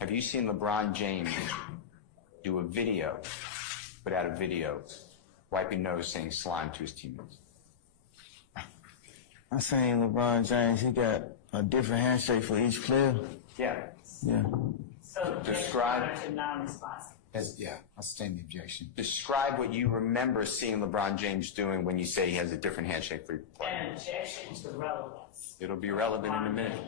Have you seen LeBron James do a video, put out a video, wiping nose saying slime to his teammates? I seen LeBron James, he got a different handshake for each player. Yeah. Yeah. So Describe. to non-responsive. Yeah, I stand the objection. Describe what you remember seeing LeBron James doing when you say he has a different handshake for your player. An objection to relevance. It'll be relevant in a minute.